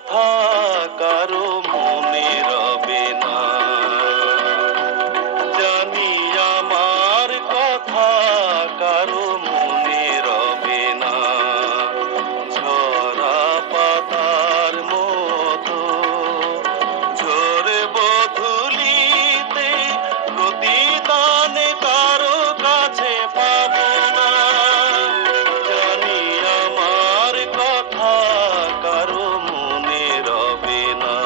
কথা কারো মনে রবে না। জানি আমার কথা কারো মনে রবে না। ঝরা পাতার মতো ঝরবো ধূলিতে, প্রতিদানে কারো কাছে পাবো না। জানি আমার কথা কারো মনে রবে না।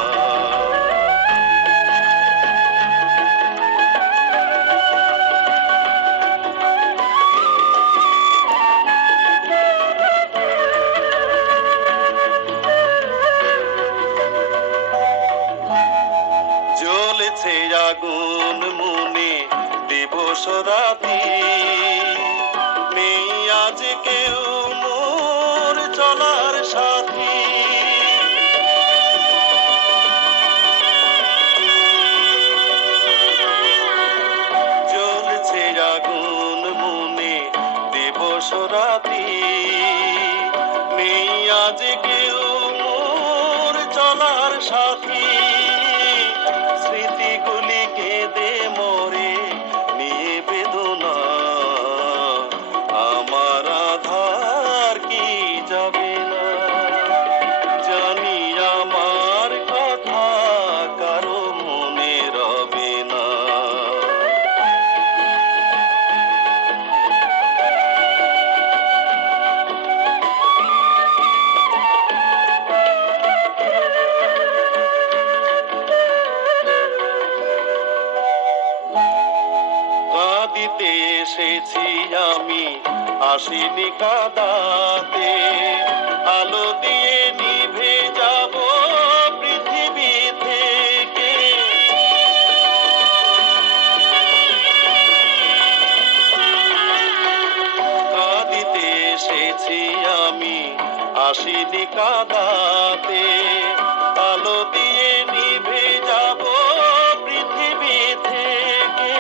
জ্বলেছে আগুন মনে দিবস রাতি, নেই আজ কেউ মোর চলার সাথী। জ্বলছে আগুন মনে দিবস রাতি, নেই আজ কেউ মোর চলার সাথী। স্মৃতিগুলি কেঁদে মরে নিয়ে বেদনা, আমার আধার কি যাবে না। জানি আমার কথা কারো মনে রবে না। কাঁদিতে এসেছি আমি, আসিনি কাঁদাতে। আলো দিয়ে নিভে যাব পৃথিবী থেকে। কাঁদিতে এসেছি আমি, আসিনি কাঁদাতে। আলো দিয়ে নিভে যাব পৃথিবী থেকে।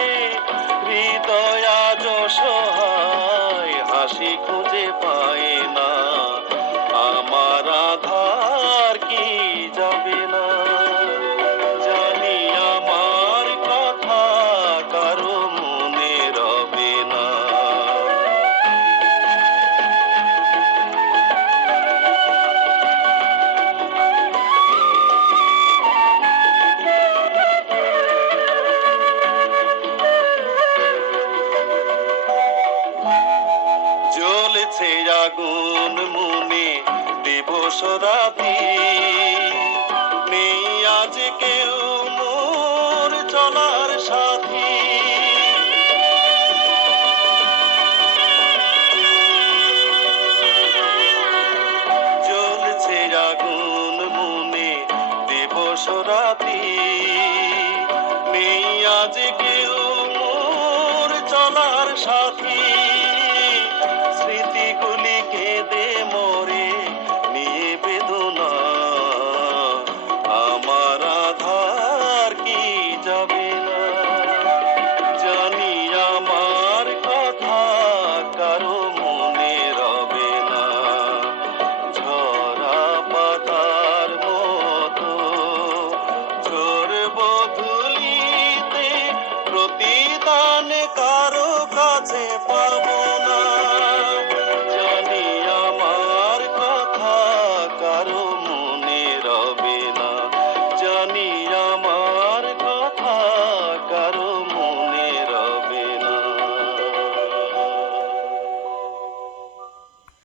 হৃদয় আজ অসহায়, হাসি খুঁজে পায় না, আমার আধার কি যাবে না। জানি আমার কথা কারো মনে রবে না। জ্বলেছে আগুন মনে দিবস রাতি, নেই আজ কেউ মোর চলার সাথী। জ্বলছে আগুন মনে দিবস রাতি, নেই আজ কেউ মোর চলার সাথী। স্মৃতিগুলি কেঁদে মরে নিয়ে বেদনা, আমার আধার কি যাবে না। জানি আমার কথা কারো মনে রবে না। ঝরা পাতার মতো ঝরবো ধূলিতে, প্রতিদানে কারো